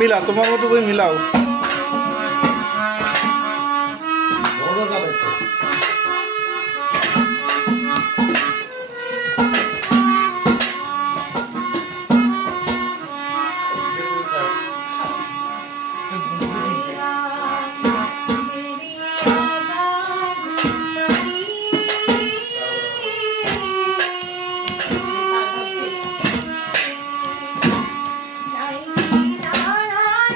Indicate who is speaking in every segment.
Speaker 1: মিলা তোমার মতো তুমি মিলাও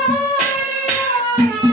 Speaker 2: Oh,